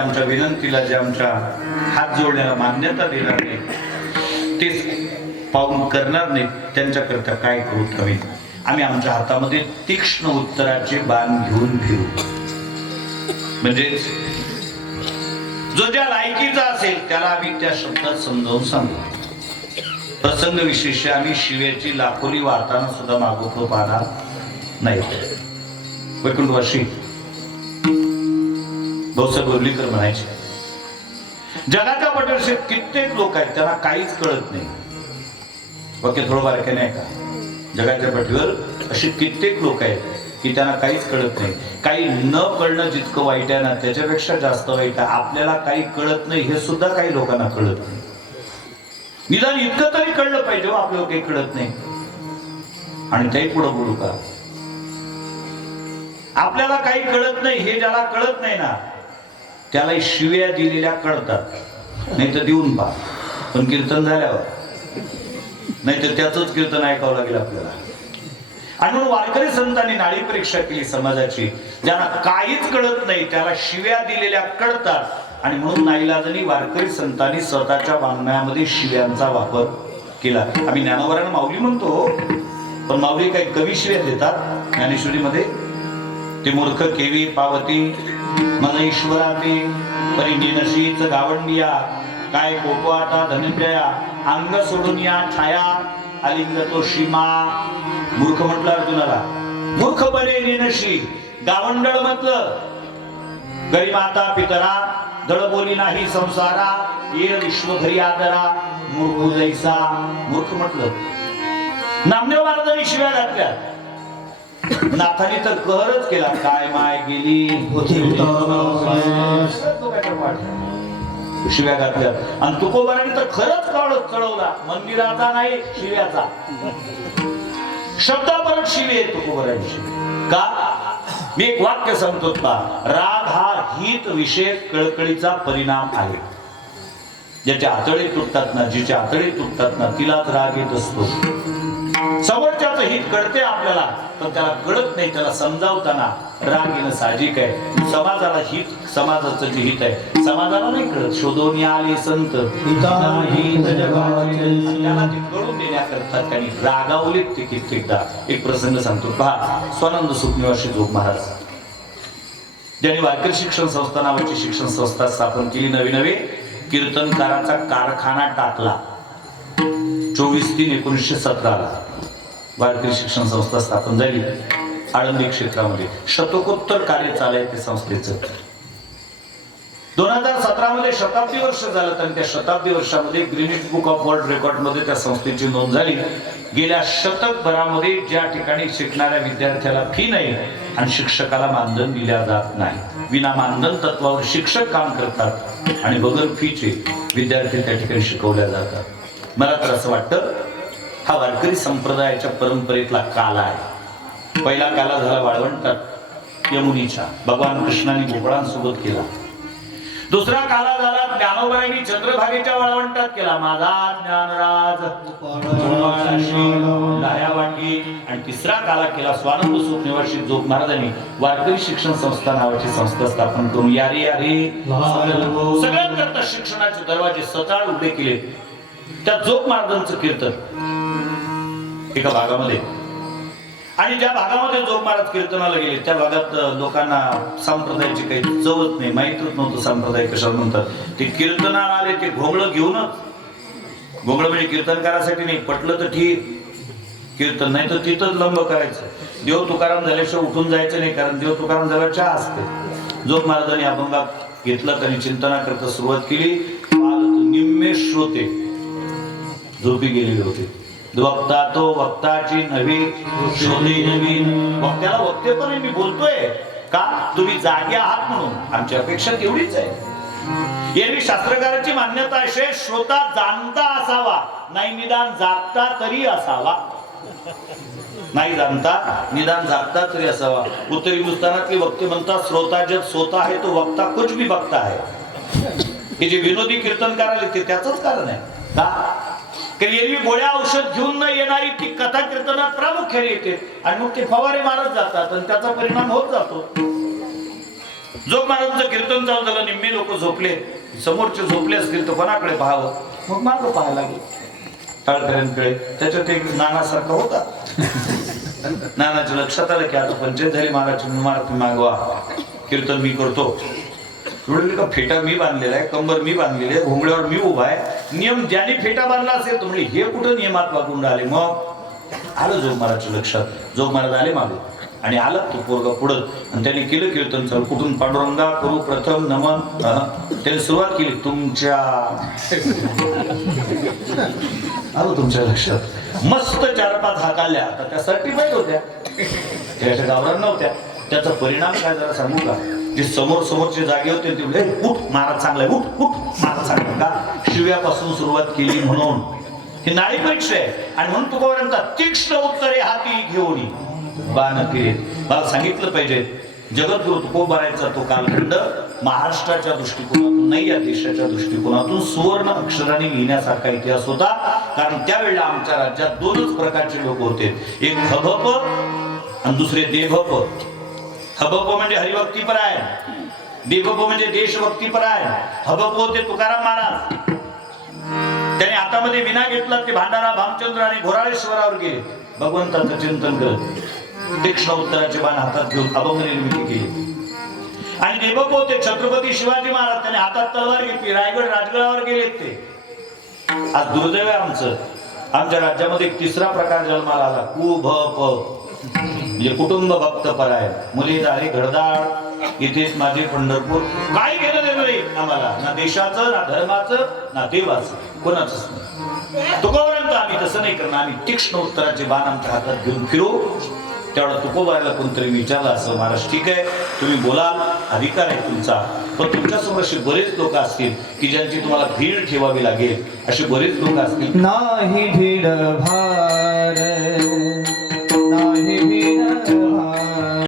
आमच्या विनंतीला जे आमच्या हात जोडण्याला मान्यता देणार नाही, तेच पाहून करणार नाही, त्यांच्याकरता काय करू हवे. आम्ही आमच्या हातामध्ये तीक्ष्ण उत्तराचे बाण घेऊन फिरू. म्हणजेच जो ज्या लायकीचा असेल त्याला आम्ही त्या शब्दात समजावून सांगू. प्रसंग विशेष आम्ही शिव्याची लाखोली वार्ताना सुद्धा मागवतो पाहणार नाही. वैकुंठवासी भाऊसाहेब बोर्लीकर म्हणायचे, जगाच्या पटवर्षीत कित्येक लोक आहेत त्यांना काहीच कळत नाही. वाक्य थोडं बारक्याने आहे का? जगाच्या पाठीवर अशी कित्येक लोक आहेत की त्यांना काहीच कळत नाही. काही न कळणं जितकं वाईट आहे ना, त्याच्यापेक्षा जास्त वाईट आहे आपल्याला काही कळत नाही हे सुद्धा काही लोकांना कळत नाही. निदान इतकं तरी कळलं पाहिजे, आपल्याला काही कळत नाही. आणि त्याही पुढे बोलू का, आपल्याला काही कळत नाही हे ज्याला कळत नाही ना, त्याला शिव्या दिलेल्या कळतात. नाही तर देऊन पहा, पण कीर्तन झाल्यावर नाही तर त्याच कीर्तन ऐकावं लागेल आपल्याला. आणि म्हणून वारकरी संतांनी नाडी परीक्षा केली समाजाची. ज्यांना काहीच कळत नाही त्याला शिव्या दिलेल्या कळतात. आणि म्हणून नाईलाजाने वारकरी संतांनी स्वतःच्या वाङ्मयामध्ये शिव्यांचा वापर केला. आम्ही ज्ञानोबरांना माऊली म्हणतो, पण माऊली काही कवी शिव्या देतात ज्ञानेश्वरीमध्ये. ते मूर्ख केवी पावती मन ईश्वराती परिनिनशीच गावंडिया काय कोको आता धनंजया अंग सोडून या छाया अलिंग तो सीमा. मूर्ख म्हटलं अर्जुनाला. मूर्ख बरे निनशी, गावंडळ म्हटलं गरी माता पितरा, दळ बोली नाही संसारा, येर विश्वभरी आदरा मूर्ख जैसा. मूर्ख म्हटलं. नामदेव महाराजांनी शिव्या घातल्या. नाथाने तर कहरच केला, काय माय गेली शिव्या घातल्या. आणि तुकोबाराने तर खरंच कळवला, मंदिराचा नाही शिव्याचा. शब्दापरक शिवी आहे तुकोबारांची. का? मी एक वाक्य सांगतो का, राग हा हित विषय कळकळीचा परिणाम आहे. ज्याच्या आतळे तुटतात ना, जिच्या आतळे तुटतात ना, तिलाच राग येत असतो. समोरच्याचं हित कळते आपल्याला, पण त्याला कळत नाही. त्याला समजावताना राग येणं साहजिक आहे. समाजाला हित, समाजाचं जे हित आहे समाजाला नाही कळत. शोधून आले संत त्याला ते कळून देण्याकरता त्यांनी रागावलेत ते कित्येकदा. एक प्रसंग सांगतो पहा. स्वानंद सुखनिवासी जोग महाराज ज्यांनी वारकरी शिक्षण संस्था नावाची शिक्षण संस्था स्थापन केली. नवे कीर्तनकाराचा कारखाना टाकला. 24/3/1917 वारकरी शिक्षण संस्था स्थापन झाली आळंदी क्षेत्रामध्ये. शतकोत्तर कार्य चालय ते संस्थेचं. 2017 मध्ये शताब्दी वर्ष झालं. आणि त्या शताब्दी वर्षामध्ये Greenwich book of world record मध्ये त्या संस्थेची नोंद झाली. गेल्या शतकभरामध्ये ज्या ठिकाणी शिकणाऱ्या विद्यार्थ्याला फी नाही आणि शिक्षकाला मानधन दिल्या जात नाही, विना मानधन तत्वावर शिक्षक काम करतात आणि बगर फीचे विद्यार्थी त्या ठिकाणी शिकवल्या जातात. मला तर असं वाटतं हा वारकरी संप्रदायाच्या परंपरेतला काला आहे. पहिला काला झाला वाळवंटात यमुनीच्या, भगवान कृष्णाने गोकुळांसोबत केला. दुसरा काला झाला ज्ञानोबरांनी चंद्रभागेच्या वाळवंटात केला, माझा ज्ञानराज लाह्यावाटी. आणि तिसरा काला केला स्वानंद सुखनिवासी जोग महाराजांनी वारकरी शिक्षण संस्था नावाची संस्था स्थापन करून यारी सगळ्यात करता शिक्षणाचे दरवाजे सताळ उघडे केले. त्या जोग महाराजांचं कीर्तन एका भागामध्ये, आणि ज्या भागामध्ये जोग महाराज कीर्तनाला गेले त्या भागात लोकांना संप्रदायाची काही चवच नाही, माहितच नव्हतं संप्रदाय कशाला म्हणतात. ते कीर्तनाला आले ते घोंगळं घेऊनच. घोंगळं म्हणजे कीर्तनकारासाठी नाही, पटलं तर ठीक कीर्तन, नाही तर तिथंच लंब करायचं. देव तुकाराम झाल्याशिवाय उठून जायचं नाही, कारण देव तुकाराम झाला चहा असते. जोग महाराजांनी अभंगात घेतला, त्यांनी चिंतना करता सुरुवात केली. निम्मे श्रोते झोपी गेलेले होते. वक्ता तो वक्ताची नवी शोधे नवीन. वक्त्याला वक्तेपणे मी बोलतोय का, तुम्ही जागे आहात म्हणून. आमची अपेक्षा तेवढीच आहे. एरवी शास्त्रकाराची मान्यता अशी, श्रोता जाणता असावा, नाही निदान जागता तरी असावा. नाही जाणता निदान जागता तरी असावा. उत्तर हिंदुस्थानातले वक्ते म्हणतात, श्रोता जब सोता है तो वक्ता कुछ भी बघता है. हे जे विनोदी कीर्तनकार आले ते त्याच कारण आहे का, एरवी गोळ्या औषध घेऊन न येणारी ती कथा कीर्तनात प्रामुख्याने येते आणि मग ते फवारे मारत जातात आणि त्याचा परिणाम होत जातो. जोग महाराजांचं कीर्तन चालू झालं, निम्मे लोक झोपले, समोरचे झोपले असतील तर कोणाकडे पाहावं, मग मागं पाहायला लागले टाळकऱ्यांकडे. त्याच्यात एक नानासारखा होता. नानाच्या लक्षात आलं की आता पंचायत झाली, महाराज मागवा, कीर्तन मी करतो. का फेटा मी बांधलेला आहे, कंबर मी बांधलेली आहे, घोंगड्यावर मी उभा आहे, नियम ज्याने फेटा बांधला असेल तर म्हणजे हे कुठं नियमात वागून राहिले. मग आलं जोग महाराजच्या लक्षात. जोग महाराज आले मागे आणि आला तो पोरगा पुढं आणि त्यांनी केलं कीर्तन चालू. कुठून पांडुरंगा करू प्रथम नमन. त्याने सुरुवात केली तुमच्या, आलं तुमच्या लक्षात. मस्त 4-5 हाकाल्या. आता त्या सर्टिफाईड होत्या, त्याच्या गावरान नव्हत्या. त्याचा परिणाम काय जरा सांगू का? जे समोरचे जागे होते ते बोलले उठ महाराज चांगलाय, उठ उठ महाराज चांगलाय. का शिव्यापासून सुरुवात केली म्हणून ही नाळी परीक्षा आहे. आणि म्हणून तुकोबारांचा तीक्ष्ण उत्तरे हाती घेऊन बाण फिरे. मला सांगितलं पाहिजे, जगद्गुरु तुकोबारांचा तो कालखंड महाराष्ट्राच्या दृष्टिकोनातून नाही, या देशाच्या दृष्टिकोनातून सुवर्ण अक्षराने लिहिण्यासारखा इतिहास होता. कारण त्यावेळेला आमच्या राज्यात 2च प्रकारचे लोक होते, एक हभप आणि दुसरे देभप. हभप म्हणजे हरिभक्तीपरायण, देभप म्हणजे देशभक्तीपरायण. हभप होते तुकाराम महाराज, त्याने हातामध्ये विना घेतला, ते भांडारा भामचंद्र आणि घोराळेश्वरावर गेले, भगवंताचं चिंतन करत तीक्ष्ण उत्तराचे बाण हातात घेऊन अभंग निर्मिती केली. आणि देभप होते छत्रपती शिवाजी महाराज, त्याने हातात तलवार घेतली, रायगड राजगडावर गेलेत ते. आज दुर्दैव आहे आमचं, आमच्या राज्यामध्ये एक 3रा प्रकार जन्माला आला, कुभप म्हणजे कुटुंब भक्त परायण. मुली दारी घडदाळ, इथेच माझे पंढरपूर. काही घेणं देणं नाही आम्हाला, ना देशाचं, ना धर्माचं, ना देवाचं, कोणाचंच नाही. तुकोबारांचं आम्ही तसं नाही करणार. आम्ही तीक्ष्ण उत्तराचे बाण आमच्या हातात घेऊन फिरू. तेवढा तुकोबाराला कोणतरी विचारलं असं, महाराज ठीक आहे तुम्ही बोलाल, अधिकार आहे तुमचा, पण तुमच्यासमोर असे बरेच लोक असतील की ज्यांची तुम्हाला भीड ठेवावी लागेल. असे बरेच लोक असतील. नाही भीड